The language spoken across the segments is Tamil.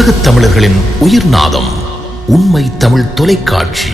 உலகத் தமிழர்களின் உயிர்நாதம் உண்மை தமிழ் தொலைக்காட்சி.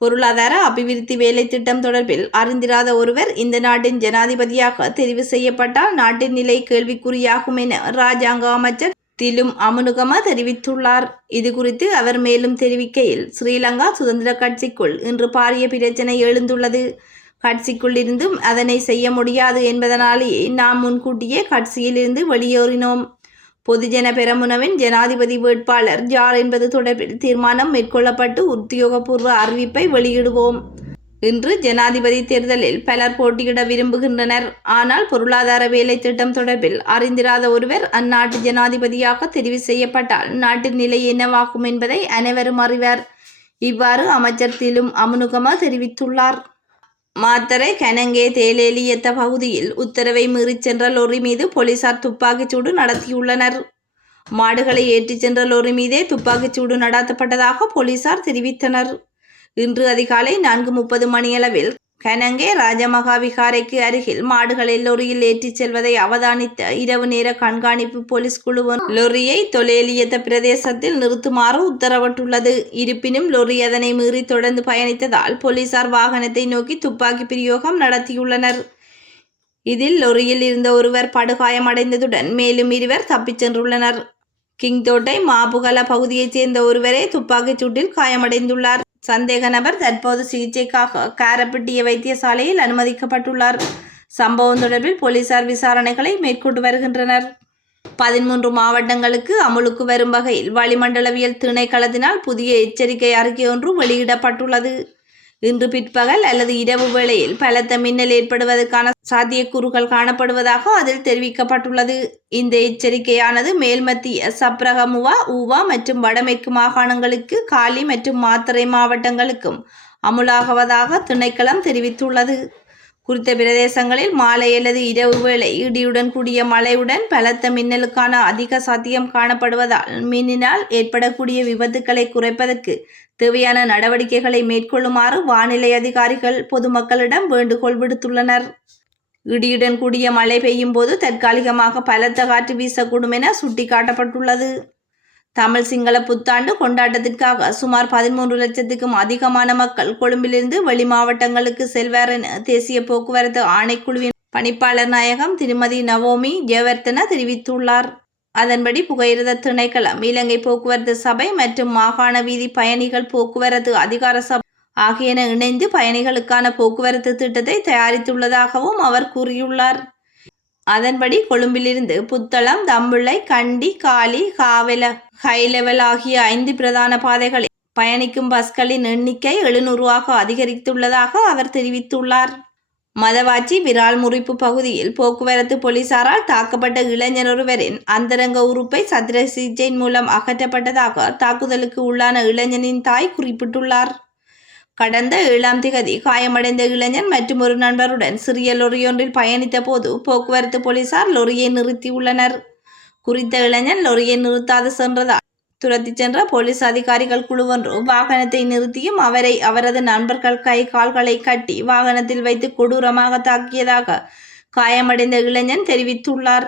பொருளாதார அபிவிருத்தி வேலை திட்டம் தொடர்பில் அறிந்திராத ஒருவர் இந்த நாட்டின் ஜனாதிபதியாக தெரிவு செய்யப்பட்டால் நாட்டின் நிலை கேள்விக்குறியாகும் என இராஜாங்க அமைச்சர் திலும் அமுனுகம தெரிவித்துள்ளார். இது குறித்து அவர் மேலும் தெரிவிக்கையில், ஸ்ரீலங்கா சுதந்திர கட்சிக்குள் இன்று பாரிய பிரச்சனை எழுந்துள்ளது. கட்சிக்குள் இருந்தும் அதனை செய்ய முடியாது என்பதனாலேயே நாம் முன்கூட்டியே கட்சியிலிருந்து வெளியேறினோம். பொதுஜன பெரமுனவின் ஜனாதிபதி வேட்பாளர் யார் என்பது தொடர்பில் தீர்மானம் மேற்கொள்ளப்பட்டு உத்தியோகபூர்வ அறிவிப்பை வெளியிடுவோம். இன்று ஜனாதிபதி தேர்தலில் பலர் போட்டியிட விரும்புகின்றனர். ஆனால் பொருளாதார வேலை திட்டம் தொடர்பில் அறிந்திராத ஒருவர் அந்நாட்டு ஜனாதிபதியாக தெரிவு செய்யப்பட்டால் நாட்டின் நிலை என்னவாகும் என்பதை அனைவரும் அறிவர். இவ்வாறு அமைச்சர் திலும் அமுனுகம தெரிவித்துள்ளார். மாத்தறை கனங்கே தேலேலியத்த பகுதியில் உத்தரவை மீறிச் சென்ற லொரி மீது போலீசார் துப்பாக்கிச்சூடு நடத்தியுள்ளனர். மாடுகளை ஏற்றிச் சென்ற லொரி மீதே துப்பாக்கிச்சூடு நடத்தப்பட்டதாக போலீசார் தெரிவித்தனர். இன்று அதிகாலை 4:30 மணியளவில் கனங்கே ராஜமகாவிகாரைக்கு அருகில் மாடுகளை லொரியில் ஏற்றிச் செல்வதை அவதானித்த இரவு நேர கண்காணிப்பு போலீஸ் குழு லொரியை தொலேலியத்த பிரதேசத்தில் நிறுத்துமாறு உத்தரவிட்டுள்ளது. இருப்பினும் லொரி அதனை மீறி தொடர்ந்து பயணித்ததால் போலீசார் வாகனத்தை நோக்கி துப்பாக்கி பிரயோகம் நடத்தியுள்ளனர். இதில் லொரியில் இருந்த ஒருவர் படுகாயமடைந்ததுடன் மேலும் 2 தப்பிச் சென்றுள்ளனர். கிங்தோட்டை மாபுகல பகுதியைச் சேர்ந்த ஒருவரே துப்பாக்கிச் சூட்டில் காயமடைந்துள்ளார். சந்தேக நபர் தற்போது சிகிச்சைக்காக காரப்பட்டிய வைத்தியசாலையில் அனுமதிக்கப்பட்டுள்ளார். சம்பவம் தொடர்பில் போலீசார் விசாரணைகளை மேற்கொண்டு வருகின்றனர். 13 மாவட்டங்களுக்கு அமுலுக்கு வரும் வகையில் வளிமண்டலவியல் திணைக்களத்தினால் புதிய எச்சரிக்கை அறிக்கை ஒன்று வெளியிடப்பட்டுள்ளது. இன்று பிற்பகல் அல்லது இரவு வேளையில் பலத்த மின்னல் ஏற்படுவதற்கான சாத்தியக்கூறுகள் காணப்படுவதாக அதில் தெரிவிக்கப்பட்டுள்ளது. இந்த எச்சரிக்கையானது மேல்மத்திய சப்ரகமுவா, ஊவா மற்றும் வடமேற்கு மாகாணங்களுக்கு, காலி மற்றும் மாத்தறை மாவட்டங்களுக்கும் அமுலாகுவதாக திணைக்களம் தெரிவித்துள்ளது. குறித்த பிரதேசங்களில் மாலை அல்லது இரவு வேளை இடியுடன் கூடிய மழையுடன் பலத்த மின்னலுக்கான அதிக சாத்தியம் காணப்படுவதால் மின்னினால் ஏற்படக்கூடிய விபத்துக்களை குறைப்பதற்கு தேவையான நடவடிக்கைகளை மேற்கொள்ளுமாறு வானிலை அதிகாரிகள் பொதுமக்களிடம் வேண்டுகோள் விடுத்துள்ளனர். இடியுடன் கூடிய மழை பெய்யும் போது தற்காலிகமாக பலத்த காற்று வீசக்கூடும் என சுட்டிக்காட்டப்பட்டுள்ளது. தமிழ் சிங்கள புத்தாண்டு கொண்டாட்டத்திற்காக சுமார் 13 லட்சத்துக்கும் அதிகமான மக்கள் கொழும்பிலிருந்து வெளி மாவட்டங்களுக்கு செல்வார் என தேசிய போக்குவரத்து ஆணைக்குழுவின் பணிப்பாளர் நாயகம் திருமதி நவோமி ஜெயவர்தன தெரிவித்துள்ளார். அதன்படி புகையிரத திணைக்களம், இலங்கை போக்குவரத்து சபை மற்றும் மாகாண வீதி பயணிகள் போக்குவரத்து அதிகார சபை ஆகியன இணைந்து பயணிகளுக்கான போக்குவரத்து திட்டத்தை தயாரித்துள்ளதாகவும் அவர் கூறியுள்ளார். அதன்படி கொழும்பிலிருந்து புத்தளம், தம்புள்ளை, கண்டி, காலி, காவல, ஹைலெவல் ஆகிய 5 பிரதான பாதைகளில் பயணிக்கும் பஸ்களின் எண்ணிக்கை 700ஆக அதிகரித்துள்ளதாக அவர் தெரிவித்துள்ளார். மதவாச்சி விரால் முறிப்பு பகுதியில் போக்குவரத்து போலீசாரால் தாக்கப்பட்ட இளைஞர் ஒருவரின் அந்தரங்க உறுப்பை சத்திர சிகிச்சையின் மூலம் அகற்றப்பட்டதாக தாக்குதலுக்கு உள்ளான இளைஞனின் தாய் குறிப்பிட்டுள்ளார். கடந்த 7ஆம் திகதி காயமடைந்த இளைஞன் மற்றும் ஒரு நண்பருடன் சிறிய லொரியொன்றில் பயணித்த போது போக்குவரத்து போலீசார் லொரியை நிறுத்தியுள்ளனர். குறித்த இளைஞன் லொரியை நிறுத்தாது சென்றதால் துரத்தி சென்ற போலீஸ் அதிகாரிகள் குழுவொன்று வாகனத்தை நிறுத்தியும் அவரை அவரது நண்பர்கள் கை கால்களை கட்டி வாகனத்தில் வைத்து கொடூரமாக தாக்கியதாக காயமடைந்த இளைஞன் தெரிவித்துள்ளார்.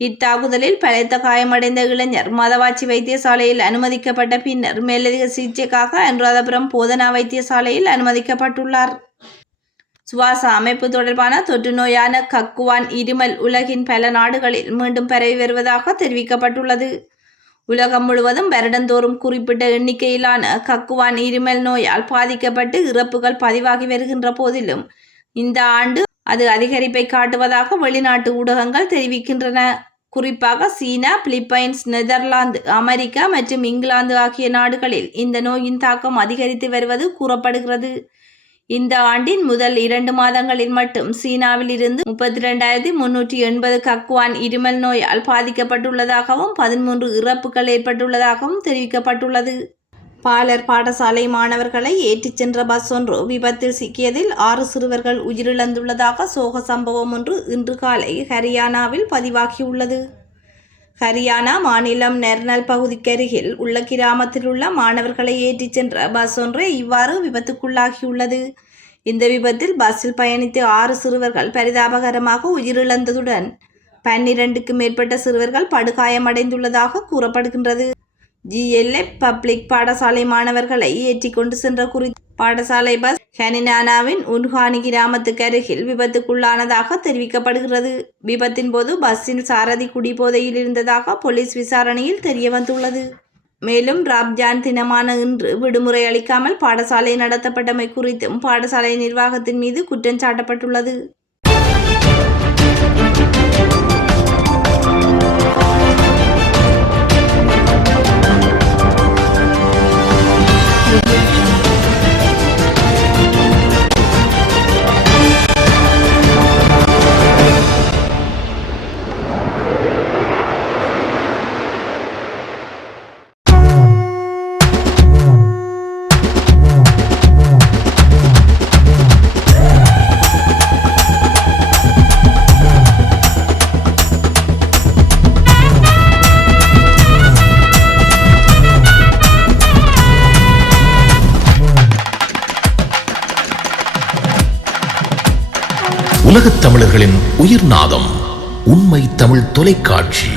இத்தாக்குதலில் பலத்த காயமடைந்த இளைஞர் மதவாச்சி வைத்தியசாலையில் அனுமதிக்கப்பட்ட பின்னர் மேலதிக சிகிச்சைக்காக அனுராதபுரம் போதனா வைத்தியசாலையில் அனுமதிக்கப்பட்டுள்ளார். சுவாச அமைப்பு தொடர்பான தொற்று நோயான கக்குவான் இருமல் உலகின் பல நாடுகளில் மீண்டும் பரவி வருவதாக தெரிவிக்கப்பட்டுள்ளது. உலகம் முழுவதும் வருடந்தோறும் குறிப்பிட்ட எண்ணிக்கையிலான கக்குவான் இருமல் நோயால் பாதிக்கப்பட்டு இறப்புகள் பதிவாகி வருகின்ற போதிலும் இந்த ஆண்டு அது அதிகரிப்பை காட்டுவதாக வெளிநாட்டு ஊடகங்கள் தெரிவிக்கின்றன. குறிப்பாக சீனா, பிலிப்பைன்ஸ், நெதர்லாந்து, அமெரிக்கா மற்றும் இங்கிலாந்து ஆகிய நாடுகளில் இந்த நோயின் தாக்கம் அதிகரித்து வருவது கூறப்படுகிறது. இந்த ஆண்டின் முதல் 2 மாதங்களில் மட்டும் சீனாவில் இருந்து 32,380 கக்குவான் இருமல் நோயால் பாதிக்கப்பட்டுள்ளதாகவும் 13 இறப்புகள் ஏற்பட்டுள்ளதாகவும் தெரிவிக்கப்பட்டுள்ளது. பாலர் பாடசாலை மாணவர்களை ஏற்றிச் சென்ற பஸ் ஒன்று விபத்தில் சிக்கியதில் 6 சிறுவர்கள் உயிரிழந்துள்ளதாக சோக சம்பவம் ஒன்று இன்று காலை ஹரியானாவில் பதிவாகியுள்ளது. ஹரியானா மாநிலம் நெர்னல் பகுதிக்கருகில் உள்ள கிராமத்தில் உள்ள மாணவர்களை ஏற்றிச் சென்ற பஸ் ஒன்று இவ்வாறு விபத்துக்குள்ளாகியுள்ளது. இந்த விபத்தில் பஸ்ஸில் பயணித்த 6 சிறுவர்கள் பரிதாபகரமாக உயிரிழந்ததுடன் 12க்கும் மேற்பட்ட சிறுவர்கள் படுகாயமடைந்துள்ளதாக கூறப்படுகின்றது. GLF பப்ளிக் பாடசாலை மாணவர்களை ஏற்றி கொண்டு சென்ற குறித்த பாடசாலை பஸ் ஹரியானாவின் உன்ஹானி கிராமத்துக்கு அருகில் விபத்துக்குள்ளானதாக தெரிவிக்கப்படுகிறது. விபத்தின் போது பஸ்ஸின் சாரதி குடிபோதையில் இருந்ததாக போலீஸ் விசாரணையில் தெரியவந்துள்ளது. மேலும் ரம்ஜான் தினமான இன்று விடுமுறை அளிக்காமல் பாடசாலை நடத்தப்பட்டமை குறித்தும் பாடசாலை நிர்வாகத்தின் மீது குற்றம் சாட்டப்பட்டுள்ளது. உலகத் தமிழர்களின் உயிர்நாதம் உண்மை தமிழ் தொலைக்காட்சி.